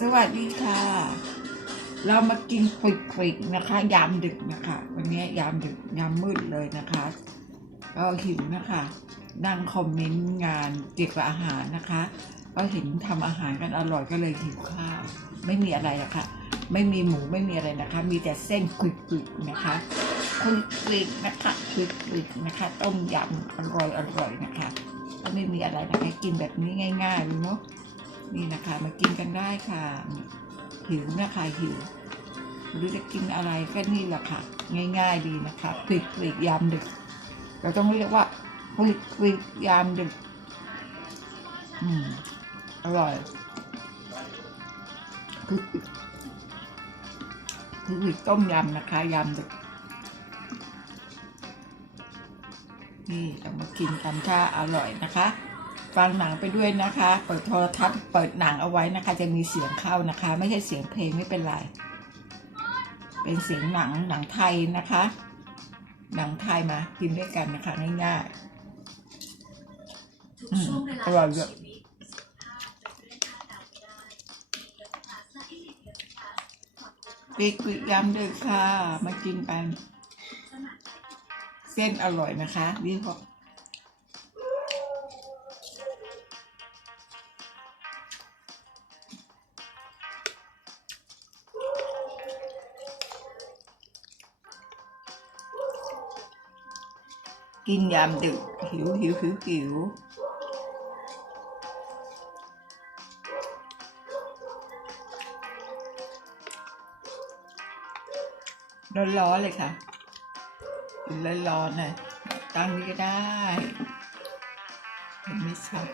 สวัสดีค่ะ เรามากินควิกๆนะคะ ยามดึกนะคะ วันนี้ยามดึกยามมืดเลยนะคะ ก็หิวนะคะ นั่งคอมเมนต์งานเกี่ยวกับอาหารนะคะ ก็เห็นทำอาหารกันอร่อยก็เลยหิวข้าวไม่มีอะไรนะคะ ไม่มีหมูไม่มีอะไรนะคะ มีแต่เส้นควิกๆนะคะควิกๆนะคะควิกๆนะคะ ต้มยำอร่อยอร่อยนะคะ ก็ไม่มีอะไรนะคะกินแบบนี้ง่ายๆเลยเนาะ นี่นะคะมากินกันได้ค่ะหิวนะคะหิวหรือจะกินอะไรก็นี่แหละค่ะ ง่ายๆดีนะคะคลิกคลิกยามดึก เราต้องเรียกว่าคลิกคลิกยามดึก อืมอร่อยคือคือต้มยำนะคะยำดึก นี่เรามากินกันค่ะอร่อยนะคะ ฟังหนังไปด้วยนะคะ เปิดโทรทัศน์เปิดหนังเอาไว้นะคะ จะมีเสียงเข้านะคะ ไม่ใช่เสียงเพลงไม่เป็นไร เป็นเสียงหนังหนังไทยนะคะ หนังไทยมากินด้วยกันนะคะง่ายๆอืมอร่อยเยอะปีกวิยำด้วยค่ะ มากินกัน เส้นอร่อยนะคะนี่พอ กินยามดึกหิวหิวหิวหิวร้อนๆเลยค่ะร้อนๆเลยตั้งนี้ก็ได้เห็นไหมชัด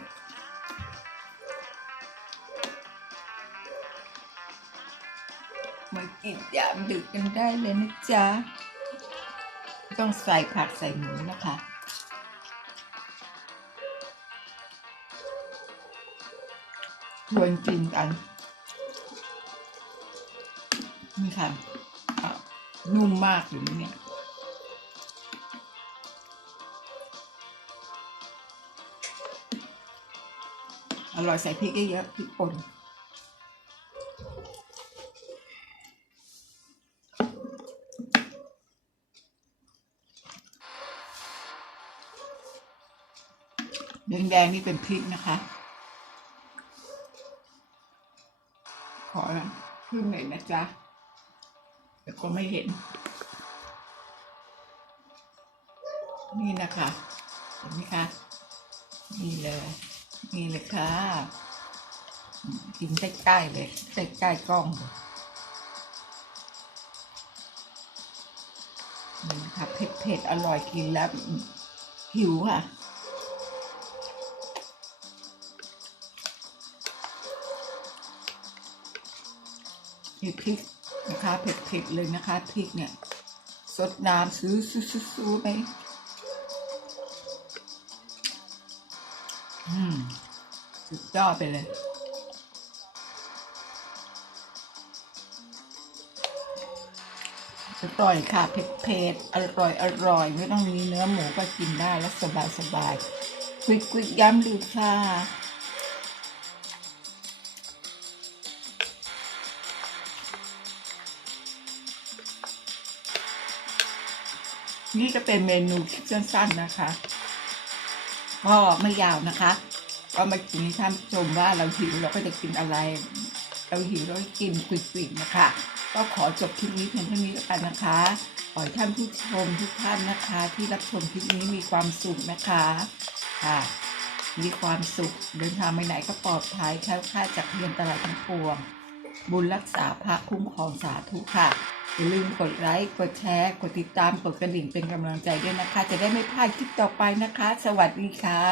มากินยามดึกกันได้เลยนะจ๊ะ ต้องใส่ผักใส่หมูนะคะชวนกินกัน นี่ค่ะอะ นุ่มมากอยู่เนี่ยอร่อยใส่พริกเยอะๆพริกป่น แดงๆนี่เป็นพริกนะคะ ขอขึ้นหน่อยนะจ๊ะแต่ก็ไม่เห็น นี่นะคะเห็นไหมคะนี่เลยนี่เลยค่ะกินใกล้ๆเลยใกล้ๆกล้องเลยนี่นะคะเผ็ดๆอร่อยกินแล้วหิวค่ะ เผ็ดพริกนะคะเผ็ดๆเลยนะคะพริกเนี่ยสดน้ำซื้อซื้อซื้อซื้อไปอืมสุดยอดไปเลยอร่อยค่ะเผ็ดเผ็ดๆอร่อยอร่อย ไม่ต้องมีเนื้อหมูก็กินได้แล้วสบายสบายควิกควิกย้ำดูค่ะ นี่ก็เป็นเมนูคลิปสั้นๆนะคะ ก็ไม่ยาวนะคะ ก็มากินท่านชมว่าเราหิวเราก็จะกินอะไร เราหิวเราก็กินควิกๆนะคะ ก็ขอจบคลิปนี้เพียงเท่านี้แล้วกันนะคะขอให้ท่านผู้ชมทุกท่านนะคะ ที่รับชมคลิปนี้มีความสุขนะคะค่ะมีความสุขเดินทางไปไหนก็ปลอดภัยแคล้วคลาจากเพียนตรายทั้งปวง บุญรักษาพระคุ้มครองสาธุค่ะอย่าลืมกดไลค์กดแชร์กดติดตามกดกระดิ่งเป็นกำลังใจด้วยนะคะ จะได้ไม่พลาดคลิปต่อไปนะคะ สวัสดีค่ะ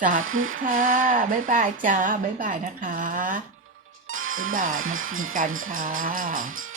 สาธุค่ะบ๊ายบายจ้าบ๊ายบายนะคะบ๊ายบายมากินกันค่ะ